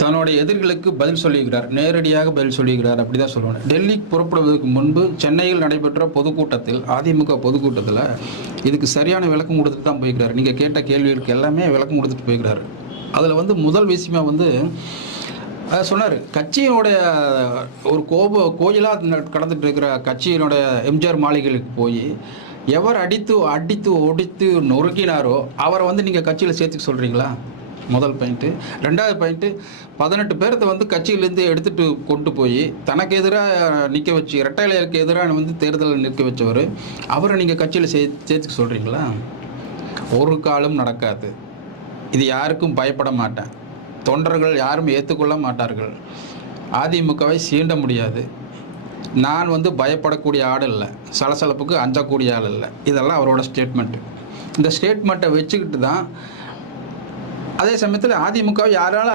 தன்னுடைய எதிரிகளுக்கு பதில் சொல்லியிருக்கிறார். நேரடியாக பதில் சொல்லியிருக்கிறார். அப்படி தான் சொல்லணும். டெல்லிக்கு புறப்படுவதற்கு முன்பு சென்னையில் நடைபெற்ற பொதுக்கூட்டத்தில், அதிமுக பொதுக்கூட்டத்தில் இதுக்கு சரியான விளக்கம் கொடுத்துட்டு தான் போய்க்கிறார். நீங்கள் கேட்ட கேள்விகளுக்கு எல்லாமே விளக்கம் கொடுத்துட்டு போய்க்கிறார். அதில் வந்து முதல் விஷயமா வந்து சொன்னார், கட்சியினுடைய ஒரு கோயிலாக கடந்துட்டு இருக்கிற கட்சியினுடைய எம்ஜிஆர் மாளிகைகளுக்கு போய் எவர் அடித்து ஒடித்து நொறுக்கினாரோ அவரை வந்து நீங்கள் கட்சியில் சேர்த்துக்க சொல்கிறீங்களா? முதல் பாயிண்ட்டு. ரெண்டாவது பாயிண்ட்டு, 18 பேர்த்த வந்து கட்சியிலேருந்து எடுத்துகிட்டு கொண்டு போய் தனக்கு எதிராக நிற்க வச்சு, இரட்டைலைக்கு எதிராக வந்து தேர்தலில் நிற்க வச்சவர், அவரை நீங்கள் கட்சியில் சேர்த்துக்க சொல்கிறீங்களா? ஒரு காலம் நடக்காது. இது யாருக்கும் பயப்பட மாட்டேன். தொண்டர்கள் யாரும் ஏற்றுக்கொள்ள மாட்டார்கள். அதிமுகவை சீண்ட முடியாது. நான் வந்து பயப்படக்கூடிய ஆள் இல்லை, சலசலப்புக்கு அஞ்சக்கூடிய ஆள் இல்லை. இதெல்லாம் அவரோட ஸ்டேட்மெண்ட்டு. இந்த ஸ்டேட்மெண்ட்டை வச்சுக்கிட்டு தான் அதே சமயத்தில் அதிமுகவை யாராலும்